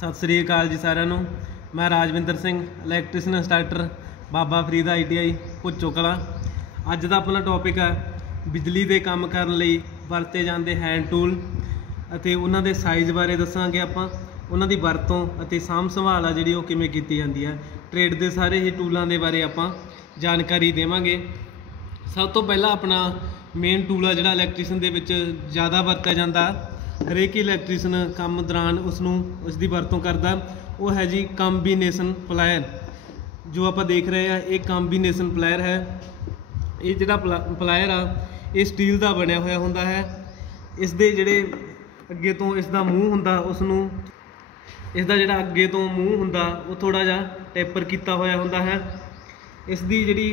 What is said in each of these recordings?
सत श्री अकाल जी सारिਆਂ ਨੂੰ। मैं राजविंदर सिंह इलैक्ट्रीशियन इंस्ट्रक्टर बाबा फरीद ITI भुच्चो कलां। अज का अपना टॉपिक है बिजली के काम करने लई वरते जाते हैंड टूल ਅਤੇ ਉਹਨਾਂ ਦੇ साइज़ बारे दसांगे आपां। ਉਹਨਾਂ ਦੀ ਵਰਤੋਂ ਅਤੇ ਸਾਂਭ ਸੰਭਾਲ ਆ ਜਿਹੜੀ ਉਹ ਕਿਵੇਂ ਕੀਤੀ ਜਾਂਦੀ ਹੈ। ट्रेड के सारे ही टूलों के बारे आपां जानकारी देवांगे। सब तो पहला अपना मेन टूल आ जिहड़ा इलैक्ट्रीशियन दे विच ज़्यादा वरत्या जांदा, हरेक इलैक्ट्रीशियन काम दौरान उसकी वरतों करता, वो है जी कंबीनेशन प्लायर। जो आप देख रहे हैं ये कंबीनेशन प्लायर है। ये जिहड़ा प्लायर आ ये स्टील का बनया होया हुंदा है। इस दे जिहड़े अगे तो इसका मूँह हुंदा उसनूं इसका जिहड़ा अगे तो मूँह हुंदा वो थोड़ा जा टेपर किया होया हुंदा है। इसकी जिहड़ी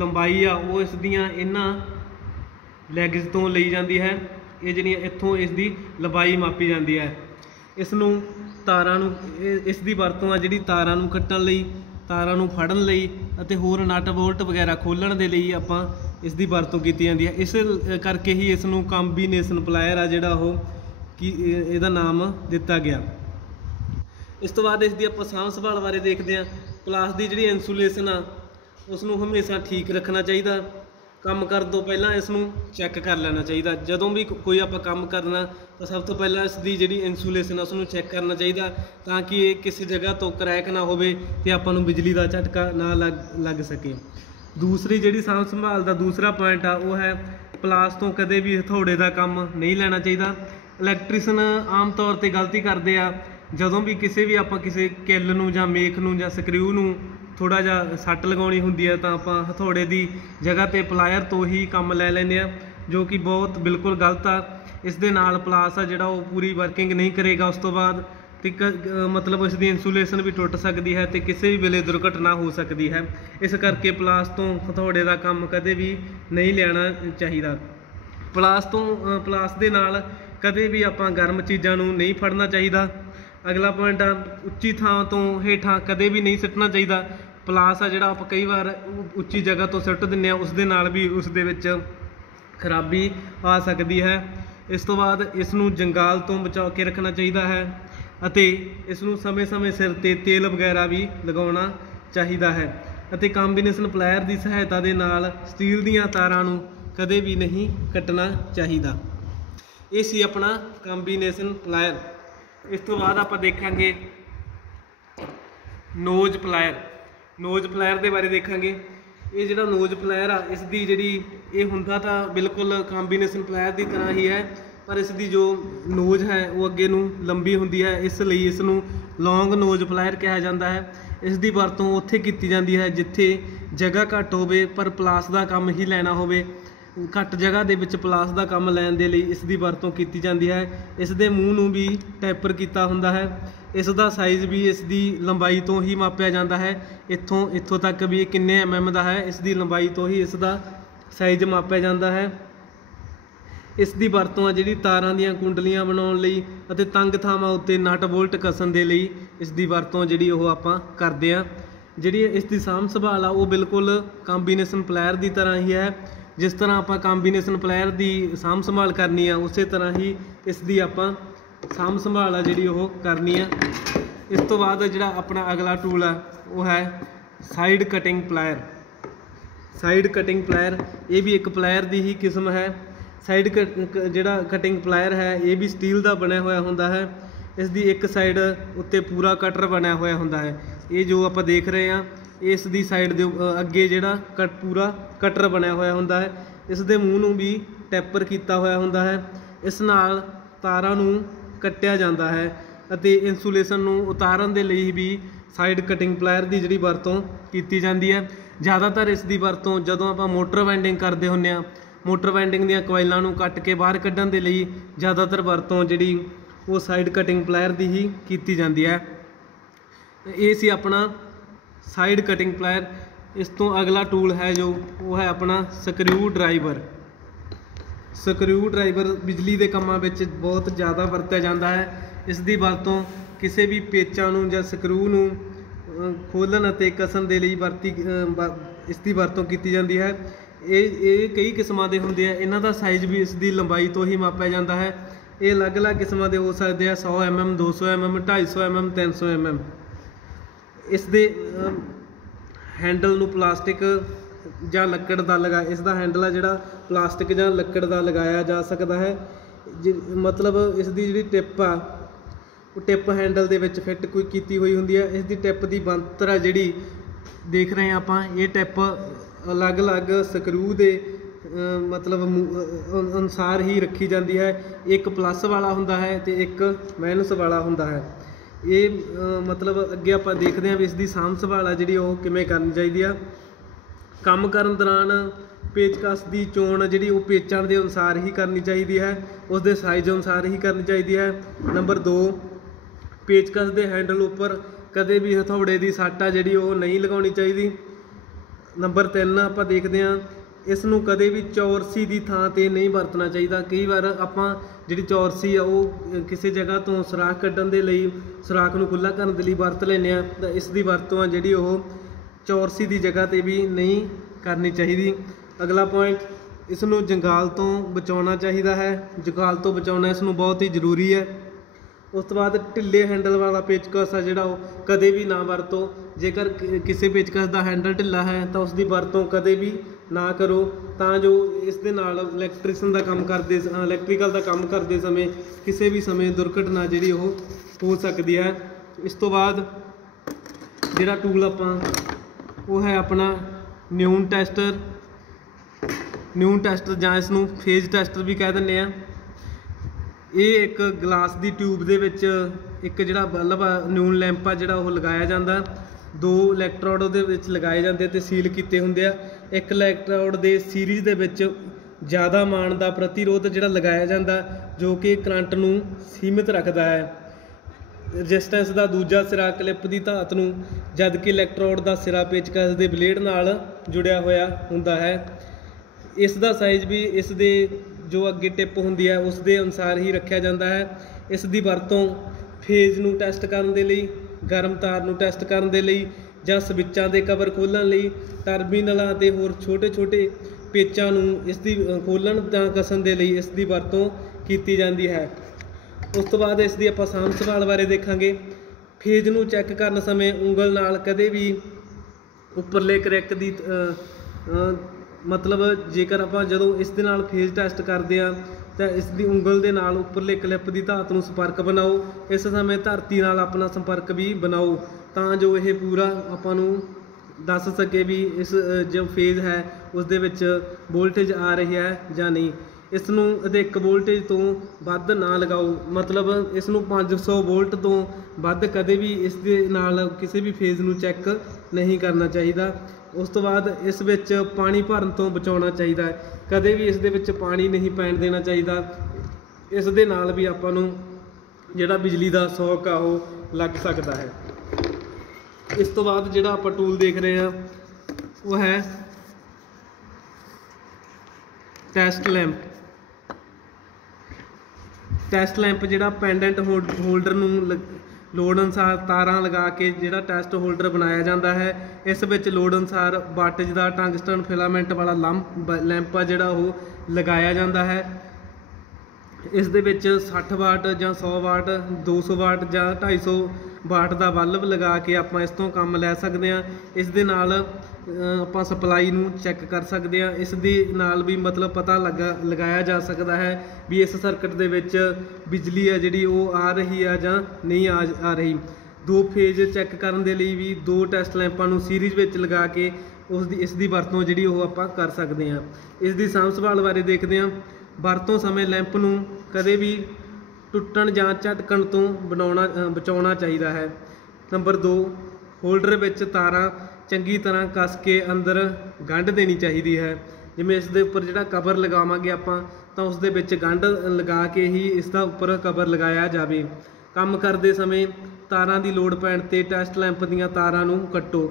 लंबाई आ वो इस दियां इन्हां लैग्स तो लई जाती है। ये जिहड़ियां इत्थों इसकी लंबाई मापी जाती है। इसनूं तारां नूं इसकी वरतों आ जिहड़ी तारां नूं कट्टण लई, तारां नूं फड़न लई अते होर नट बोल्ट वगैरह खोलण दे लई आपां इसकी वरतों कीती जाती है। इस करके ही इसनूं कंबीनेशन प्लायर आ जिहड़ा वो कि इहदा नाम दिता गया। इस तो बाद इसकी आपां साਂਭ संभाल बारे देखते हैं। प्लास की जिहड़ी इंसुलेशन आ उसनूं हमेशा ठीक रखना चाहिए। काम करन तो पहला इसनूं चैक कर लेना चाहिए। जदों भी कोई आपां काम करना तो सब तो पहला इसकी जिहड़ी इंसुलेशन आ उसनूं चैक करना चाहिए ताकि ये किसी जगह तो क्रैक ना होवे ते आपां नूं बिजली का झटका ना लग सके। दूसरी जिहड़ी साਂਭ संभाल का दूसरा पॉइंट आ वो है प्लास तो कदे भी हथौड़े का काम नहीं लेना चाहिए। इलैक्ट्रीशियन आम तौर पर गलती करते आ, जदों भी किसी भी आपां किसी किल नूं जां मेख नूं जां स्क्रू नूं थोड़ा जा सੱਟ लगाउणी हुंदी है तो आपां हथौड़े की जगह ते प्लायर तो ही काम लै लैंदे आ, जो कि बहुत बिल्कुल गलत आ। इस दे नाल प्लास आ जिहड़ा वो पूरी वर्किंग नहीं करेगा। उस तो बाद मतलब इसकी इंसुलेशन भी टुट सकती है तो किसी भी वेले दुर्घटना हो सकती है। इस करके प्लास तो हथौड़े का काम कदे भी नहीं लेना चाहिए। प्लास दे नाल कदे भी आपां गर्म चीज़ों नूं नहीं फड़ना चाहिए। अगला पॉइंट आ उच्ची थां तो हेठां कदे भी नहीं सिੱਟਣਾ चाहिए। प्लास आ जिहड़ा आपां कई बार उच्ची जगह तो सिੱਟ दिंदे आ, उस दे नाल भी उस दे विच खराबी आ सकती है। इस तो बाद इसनूं जंगाल तो बचा के रखना चाहिए है अते इसनूं समय समय सिर ते तेल वगैरह भी लगाउणा चाहिए है। अते कंबीनेशन प्लायर की सहायता दे नाल स्टील दीयां तारां नूं कदे भी नहीं कट्टना चाहिए। ये सी अपना कंबीनेशन प्लायर। इस तो बाद आप देखेंगे नोज प्लायर। नोज प्लायर के बारे देखेंगे। ये जो नोज प्लायर आ इसकी जी ये हुंदा तो बिल्कुल कंबीनेशन प्लायर की तरह ही है, पर इसकी जो नोज है वो अगे नूं लंबी हुंदी है, इसलिए इसनूं लॉन्ग नोज प्लायर कहा जाता है। इसकी वरतों उत्थे कीती जाती है जिथे जगह घट होवे पर प्लास का काम ही लेना होवे। घट जगह के विच प्लास का काम लैण दे लई इसकी वरतों कीती जाती है। इस दे मूँह नूं भी टैपर किया हुंदा है। इसका साइज़ भी इसकी लंबाई तो ही मापिया जाता है। इत्थों तक भी किन्ने mm का है, इसकी लंबाई तो ही इसका साइज़ मापिया जाता है। इसकी वरतों जिहड़ी तारां दीयां कुंडलियां बनाउण लई अते तंग थावां उत्ते नट बोल्ट कसन दे लई इसकी वरतों जिहड़ी ओह आपां करदे आ। जिहड़ी इसकी साਂਭ संभाल आ वो बिल्कुल कंबीनेशन प्लायर की तरह ही है। जिस तरह आप कंबीनेशन प्लायर की साਂਭ संभाल करनी है उस तरह ही इसकी आप साਂਭ संभाल जी करनी है। इस तो बाद जिहड़ा अपना अगला टूल है वो है side cutting plier. Side cutting plier ये भी एक प्लायर की ही किस्म है। साइड जिहड़ा कटिंग प्लायर है ये भी स्टील का बनया होया हुंदा है। इसकी एक साइड उत्ते पूरा कटर बनया होया हुंदा है। ये जो आप देख रहे हैं इसकी साइड दे अगे जिहड़ा पूरा कटर बनया होया हुंदा है। इस दे मूँह नूं भी टैपर किया होया हुंदा है। इस नाल तारां नूं कट्टिया जाता है अते इंसुलेशन नूं उतारन दे लई भी साइड कटिंग प्लायर की जिहड़ी वरतों कीती जाती है। ज़्यादातर इसकी वरतों जदों आपां मोटर वाइंडिंग करते हुंदे आ, मोटर वाइंडिंग दीयां कोइलां नूं कट के बाहर कड्ढण दे लई ज़्यादातर वरतों जिहड़ी वो साइड कटिंग प्लायर की ही कीती जाती है। ये सी अपना साइड कटिंग प्लायर। इस तो अगला टूल है जो वो है अपना स्क्रू ड्राइवर। स्क्रू ड्राइवर बिजली के कामों में बहुत ज़्यादा वरत्या जाता है। इसकी वरतों किसी भी पेचां नूं जां स्क्रू नूं खोलण अते कसन दे लई इसकी वरतों की जाती है। ये कई किस्मां दे हुंदे आ। इन्हां दा साइज़ भी इसकी लंबाई तो ही मापिया जाता है। ये अलग अलग किस्मां दे हो सकते हैं, 100 mm 200 mm 250 mm 300 mm। इस दे हैंडल नूं प्लास्टिक ਜਾਂ ਲੱਕੜ ਦਾ ਲਗਾ ਇਸ ਦਾ ਹੈਂਡਲ ਆ ਜਿਹੜਾ ਪਲਾਸਟਿਕ ਜਾਂ ਲੱਕੜ ਦਾ ਲਗਾਇਆ ਜਾ ਸਕਦਾ ਹੈ। ਮਤਲਬ ਇਸ ਦੀ ਜਿਹੜੀ ਟਿਪ ਆ ਉਹ ਟਿਪ ਹੈਂਡਲ ਦੇ ਵਿੱਚ ਫਿੱਟ ਕੋਈ ਕੀਤੀ ਹੋਈ ਹੁੰਦੀ ਹੈ। ਇਸ ਦੀ ਟਿਪ ਦੀ ਬਣਤਰ ਆ ਜਿਹੜੀ ਦੇਖ ਰਹੇ ਹਾਂ ਆਪਾਂ, ਇਹ ਟਿਪ ਅਲੱਗ-ਅਲੱਗ ਸਕਰੂ ਦੇ मतलब अनुसार ही रखी जाती है। एक प्लस वाला हुंदा है तो एक माइनस वाला हुंदा है। ये मतलब अगे आप देखते हैं भी इसकी साਂਭ संभाल आ जिहड़ी ओह किवें करनी चाहिए। काम करन दौरान पेचकस की चोण जिहड़ी ओह पेचां के अनुसार ही करनी चाहिए है, उसके साइज अनुसार ही करनी चाहिए है। नंबर 2, पेचकस के हैंडल उपर कदे भी हथौड़े की सट्ट आ जिहड़ी ओह नहीं लगाउणी चाहिए। नंबर 3 आप देखते हैं इस नूं कदे भी चौरसी की थां ते नहीं वरतना चाहिए। कई बार आपां जिहड़ी चौरसी आ वो किसी जगह तो सुराख कड्ढण दे लई सुराख नूं खुला करन दे लई वरत लैंदे आ, तां इस दी वरतों आ जिहड़ी ओह चौरसी की जगह ते भी नहीं करनी चाहिए। अगला पॉइंट, इस नूं जंगाल तो बचाउणा चाहिए है। जंगाल तो बचाउणा इस नूं बहुत ही जरूरी है। उस तो बाद ढिले हैंडल वाला पेचकस है जिहड़ा ओह कदे भी ना वरतो। जेकर किसी पेचकस का हैंडल ढिला है तो उसकी वरतों कदे भी ना करो, तां जो इस दे नाल इलैक्ट्रीशियन का काम करते इलैक्ट्रीकल का काम करते समय किसी भी समय दुर्घटना जिहड़ी ओह हो सकती है। इस तो बाद जिहड़ा टूल आपां वो है अपना न्यून टेस्टर जां इस नूं फेज टेस्टर भी कह दिंदे आ। ये एक गिलास की ट्यूब दे विच एक जिहड़ा बल्ब न्यून लैंप आ जिहड़ा ओह लगाया जांदा। 2 इलैक्ट्रोड उहदे विच लगाए जांदे ते सील कीते हुंदे आ। एक इलैक्ट्रोड दे सीरीज़ दे विच ज़्यादा मान का प्रतिरोध जिहड़ा लगाया जांदा जो कि करंट नूं सीमित रखता है। रजिस्टेंस का दूजा सिरा क्लिप की धात नूं जबकि इलैक्ट्रोड का सिरा पेचकस के ब्लेड नाल जुड़िया होया हुंदा है। इस दा साइज भी इस दे जो अगे टिप हुंदी है उस दे अनुसार ही रखा जाता है। इस दी वरतों फेज नूं टेस्ट करन दे लई, गर्म तार नूं टेस्ट करन दे लई जां स्विचां दे कवर खोलण लई, टर्मिनलां ते होर छोटे छोटे पेचां नूं इस दी खोलण तां कसन दे लई इस दी वरतों कीती जांदी है। उस तो बाद इस दी आपां साਂਭ संभाल बारे देखांगे। फेज नूं चैक करन समय ਉਂਗਲ नाल कदे भी उपरले क्रैक दी मतलब जेकर आप जो इस दे नाल फेज टेस्ट करते हैं तो इस दी ਉਂਗਲ दे नाल उपरले क्लिप की धात नूं संपर्क बनाओ। इस समय धरती नाल अपना संपर्क भी बनाओ तां जो ये पूरा आपां नूं दस सके भी इस जो फेज है उस दे विच वोल्टेज आ रही है जां नहीं। इस नूं अधिक वोल्टेज तो वध ना लगाओ, मतलब इस नूं 500 वोल्ट तो वध कदे भी इस दे नाल किसी भी फेज नूं चैक नहीं करना चाहिए। उस तो बाद इस विच पानी भरन तो बचाउणा चाहिए, कदे भी इस दे विच पानी नहीं पैण देना चाहिए। इस दे नाल भी आपां नूं जिहड़ा बिजली का शौक आ वो लग सकता है। इस तो बाद जिहड़ा आपां टूल देख रहे हैं वो है टेस्ट लैंप। टेस्ट लैंप जिहड़ा पेंडेंट होल्डर नूं लोड़ अनुसार तारां लगा के जिहड़ा टेस्ट होल्डर बनाया जाता है। इस विच लोड़ अनुसार वाटेज का टंगस्टन फिलामेंट वाला लैंप आ जिहड़ा वो लगाया जाता है। इस दे विच 60 वाट जां 100 वाट 200 वाट जां 250 वाट का बल्ब लगा के आपां इस तों काम लै सकते हैं। इस दे नाल आपां सप्लाई नूं चैक कर सकते हैं। इस दे नाल भी मतलब पता लगाया जा सकता है भी इस सर्किट दे विच बिजली है जिहड़ी वो आ रही है जां नहीं आ रही। 2 फेज चैक करन दे लई भी 2 टेस्ट लैंपां नूं सीरीज़ विच लगा के इस दी वरतों जिहड़ी वो आपां कर सकते हैं। इस दी साਂਭ संभाल बारे देखते हैं। वरतों समय लैंप नूं कदे भी टुੱਟਣ जां झटकण तो बचाउणा चाहिए है। नंबर 2, होल्डर विच तारां चंगी तरह कस के अंदर गंढ देनी चाहिए है। जिवें इस दे उपर जिहड़ा कवर लगावांगे आपां तां उस दे विच गंढ लगा के ही इसका उपर कवर लगाया जाए। काम करते समय तारां की लोड़ पैण ते टेस्ट लैंप दीयां तारां नूं कट्टो।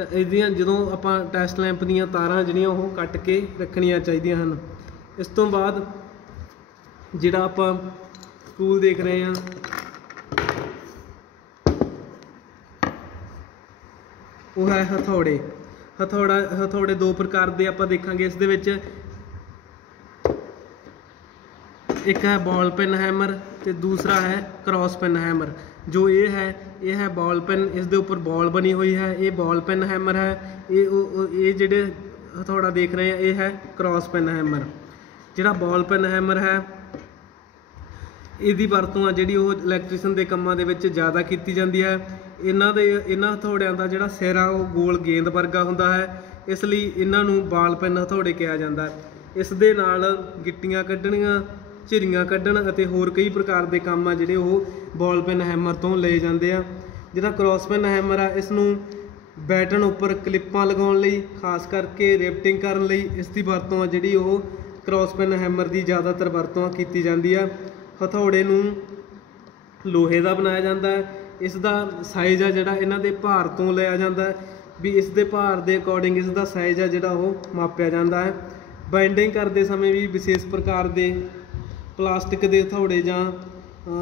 इहदियां जदों आपां टेस्ट लैंप दीयां तारां जिहड़ियां ओह कट के रखणियां चाहिए हैं। इस तो बाद जिहड़ा आपां टूल देख रहे हैं वो है हथौड़े। हथौड़े 2 प्रकार के आप देखांगे। इस दे विच एक है बॉल पेन हैमर तो दूसरा है क्रॉस पेन हैमर। जो ये है बॉल पेन, इस दे उपर बॉल बनी हुई है, ये बॉल पेन हैमर है। ये जिहड़े हथौड़ा देख रहे हैं ये है क्रॉस पेन हैमर। जिहड़ा बॉल पेन हैमर है ਇਹਦੀ ਵਰਤੋਂ ਆ ਜਿਹੜੀ ਉਹ ਇਲੈਕਟ੍ਰੀਸ਼ਨ ਦੇ ਕੰਮਾਂ ਦੇ ਵਿੱਚ ਜ਼ਿਆਦਾ ਕੀਤੀ ਜਾਂਦੀ ਹੈ। ਇਹਨਾਂ ਹਥੌੜਿਆਂ ਦਾ ਜਿਹੜਾ ਸਿਰ ਆ ਉਹ ਗੋਲ ਗੇਂਦ ਵਰਗਾ ਹੁੰਦਾ ਹੈ, ਇਸ ਲਈ ਇਹਨਾਂ ਨੂੰ ਬਾਲ ਪੈਨ ਹਥੌੜੇ ਕਿਹਾ ਜਾਂਦਾ ਹੈ। ਇਸ ਦੇ ਨਾਲ ਗਿੱਟੀਆਂ ਕੱਢਣੀਆਂ, ਝਿਰੀਆਂ ਕੱਢਣ ਅਤੇ ਹੋਰ ਕਈ ਪ੍ਰਕਾਰ ਦੇ ਕੰਮ ਆ ਜਿਹੜੇ ਉਹ ਬਾਲ ਪੈਨ ਹੈਮਰ ਤੋਂ ਲਏ ਜਾਂਦੇ ਆ। ਜਿਹੜਾ ਕ੍ਰੋਸ ਪੈਨ ਹੈਮਰ ਆ ਇਸ ਨੂੰ ਬੈਟਨ ਉੱਪਰ ਕਲਿੱਪਾਂ ਲਗਾਉਣ ਲਈ, ਖਾਸ ਕਰਕੇ ਰਿਫਟਿੰਗ ਕਰਨ ਲਈ ਇਸ ਦੀ ਵਰਤੋਂ ਆ ਜਿਹੜੀ ਉਹ ਕ੍ਰੋਸ ਪੈਨ ਹੈਮਰ ਦੀ ਜ਼ਿਆਦਾਤਰ ਵਰਤੋਂ ਕੀਤੀ ਜਾਂਦੀ ਆ। ਹਥੌੜੇ ਨੂੰ ਲੋਹੇ ਦਾ ਬਣਾਇਆ ਜਾਂਦਾ ਹੈ। ਇਸ ਦਾ ਸਾਈਜ਼ ਆ ਜਿਹੜਾ ਇਹਨਾਂ ਦੇ ਭਾਰ ਤੋਂ ਲਿਆ ਜਾਂਦਾ ਵੀ ਇਸ ਦੇ ਭਾਰ ਦੇ ਅਕੋਰਡਿੰਗ ਇਸ ਦਾ ਸਾਈਜ਼ ਆ ਜਿਹੜਾ ਉਹ ਮਾਪਿਆ ਜਾਂਦਾ ਹੈ। ਬਾਈਂਡਿੰਗ ਕਰਦੇ ਸਮੇਂ ਵੀ ਵਿਸ਼ੇਸ਼ ਪ੍ਰਕਾਰ ਦੇ ਪਲਾਸਟਿਕ ਦੇ ਹਥੌੜੇ ਜਾਂ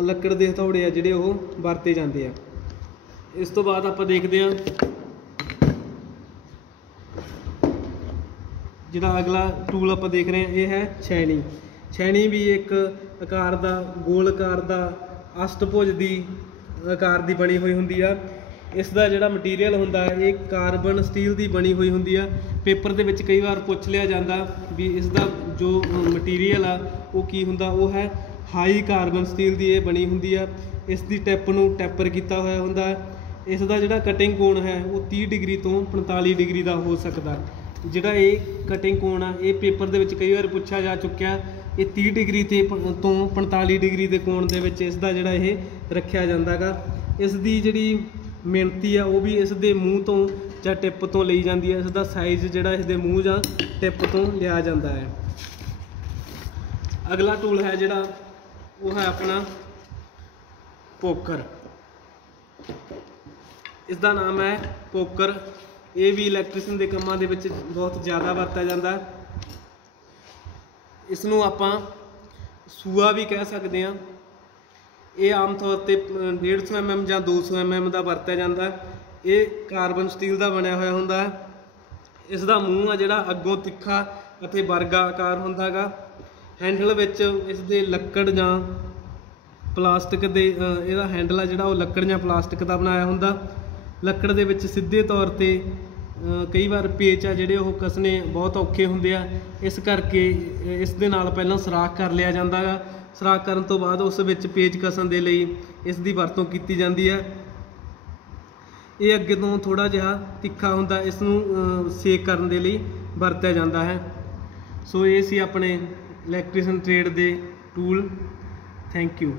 ਲੱਕੜ ਦੇ ਹਥੌੜੇ ਆ ਜਿਹੜੇ ਉਹ ਵਰਤੇ ਜਾਂਦੇ ਆ। ਇਸ ਤੋਂ ਬਾਅਦ ਆਪਾਂ ਦੇਖਦੇ ਹਾਂ ਜਿਹੜਾ ਅਗਲਾ ਟੂਲ ਆਪਾਂ ਦੇਖ ਰਹੇ ਹਾਂ ਇਹ ਹੈ ਛੈਣੀ। ਛੈਣੀ ਵੀ ਇੱਕ ਆਕਾਰ ਦਾ, ਗੋਲ ਆਕਾਰ ਦਾ, ਅਸ਼ਟਭੁਜ ਦੀ ਆਕਾਰ ਦੀ ਬਣੀ ਹੋਈ ਹੁੰਦੀ ਆ। ਇਸ ਦਾ ਜਿਹੜਾ ਮਟੀਰੀਅਲ ਹੁੰਦਾ ਇਹ ਕਾਰਬਨ ਸਟੀਲ ਦੀ ਬਣੀ ਹੋਈ ਹੁੰਦੀ ਆ। ਪੇਪਰ ਦੇ ਵਿੱਚ ਕਈ ਵਾਰ ਪੁੱਛ ਲਿਆ ਜਾਂਦਾ ਵੀ ਇਸ ਦਾ ਜੋ ਮਟੀਰੀਅਲ ਆ ਉਹ ਕੀ ਹੁੰਦਾ, ਉਹ ਹੈ ਹਾਈ ਕਾਰਬਨ ਸਟੀਲ ਦੀ ਇਹ ਬਣੀ ਹੁੰਦੀ ਆ। ਇਸ ਦੀ ਟਿਪ ਨੂੰ ਟੈਪਰ ਕੀਤਾ ਹੋਇਆ ਹੁੰਦਾ। ਇਸ ਦਾ ਜਿਹੜਾ ਕਟਿੰਗ ਕੋਣ ਹੈ ਉਹ 30 ਡਿਗਰੀ ਤੋਂ 45 ਡਿਗਰੀ ਦਾ ਹੋ ਸਕਦਾ। ਜਿਹੜਾ ਇਹ ਕਟਿੰਗ ਕੋਣ ਆ ਇਹ ਪੇਪਰ ਦੇ ਵਿੱਚ ਕਈ ਵਾਰ ਪੁੱਛਿਆ ਜਾ ਚੁੱਕਿਆ। ਇਹ 30 ਡਿਗਰੀ ਤੋਂ 45 ਡਿਗਰੀ ਦੇ ਕੋਣ ਦੇ ਵਿੱਚ ਇਸ ਦਾ ਜਿਹੜਾ ਇਹ ਰੱਖਿਆ ਜਾਂਦਾ ਗਾ। ਇਸ ਦੀ ਜਿਹੜੀ ਮਿਣਤੀ ਆ ਉਹ ਵੀ ਇਸ ਦੇ ਮੂੰਹ ਤੋਂ ਜਾਂ ਟਿਪ ਤੋਂ ਲਈ ਜਾਂਦੀ ਹੈ। ਇਸ ਦਾ ਸਾਈਜ਼ ਜਿਹੜਾ ਇਸ ਦੇ ਮੂੰਹ ਜਾਂ ਟਿਪ ਤੋਂ ਲਿਆ ਜਾਂਦਾ ਹੈ। ਅਗਲਾ ਟੂਲ ਹੈ ਜਿਹੜਾ ਉਹ ਹੈ ਆਪਣਾ ਪੋਕਰ। ਇਸ ਦਾ ਨਾਮ ਹੈ ਪੋਕਰ। ਇਹ ਵੀ ਇਲੈਕਟ੍ਰੀਸ਼ਨ ਦੇ ਕੰਮਾਂ ਦੇ ਵਿੱਚ ਬਹੁਤ ਜ਼ਿਆਦਾ ਵਰਤਿਆ ਜਾਂਦਾ। ਇਸ ਨੂੰ ਆਪਾਂ ਸੂਆ ਵੀ ਕਹਿ ਸਕਦੇ ਹਾਂ। ਇਹ ਆਮ ਤੌਰ 'ਤੇ 150 mm ਜਾਂ 200 mm ਦਾ ਵਰਤਿਆ ਜਾਂਦਾ। ਇਹ ਕਾਰਬਨ ਸਟੀਲ ਦਾ ਬਣਿਆ ਹੋਇਆ ਹੁੰਦਾ ਹੈ। ਇਸ ਦਾ ਮੂੰਹ ਆ ਜਿਹੜਾ ਅੱਗੋਂ ਤਿੱਖਾ ਅਤੇ ਵਰਗਾ ਆਕਾਰ ਹੁੰਦਾ ਗਾ। ਹੈਂਡਲ ਵਿੱਚ ਇਸ ਦੇ ਲੱਕੜ ਜਾਂ ਪਲਾਸਟਿਕ ਦੇ ਇਹਦਾ ਹੈਂਡਲ ਆ ਜਿਹੜਾ ਉਹ ਲੱਕੜ ਜਾਂ ਪਲਾਸਟਿਕ ਦਾ ਬਣਾਇਆ ਹੁੰਦਾ। ਲੱਕੜ ਦੇ ਵਿੱਚ ਸਿੱਧੇ ਤੌਰ 'ਤੇ ਕਈ ਵਾਰ ਪੇਚ ਆ ਜਿਹੜੇ ਉਹ ਕੱਸਣੇ ਬਹੁਤ ਔਖੇ ਹੁੰਦੇ ਆ, ਇਸ ਕਰਕੇ ਇਸ ਦੇ ਨਾਲ ਪਹਿਲਾਂ ਸੁਰਾਖ ਕਰ ਲਿਆ ਜਾਂਦਾ ਗਾ। ਸੁਰਾਖ ਕਰਨ ਤੋਂ ਬਾਅਦ ਉਸ ਵਿੱਚ ਪੇਚ ਕੱਸਣ ਦੇ ਲਈ ਇਸ ਦੀ ਵਰਤੋਂ ਕੀਤੀ ਜਾਂਦੀ ਹੈ। ਇਹ ਅੱਗੇ ਤੋਂ ਥੋੜ੍ਹਾ ਜਿਹਾ ਤਿੱਖਾ ਹੁੰਦਾ, ਇਸ ਨੂੰ ਸੇਕ ਕਰਨ ਦੇ ਲਈ ਵਰਤਿਆ ਜਾਂਦਾ ਹੈ। ਸੋ ਇਹ ਸੀ ਆਪਣੇ ਇਲੈਕਟ੍ਰੀਸ਼ਨ ਟ੍ਰੇਡ ਦੇ ਟੂਲ। Thank you.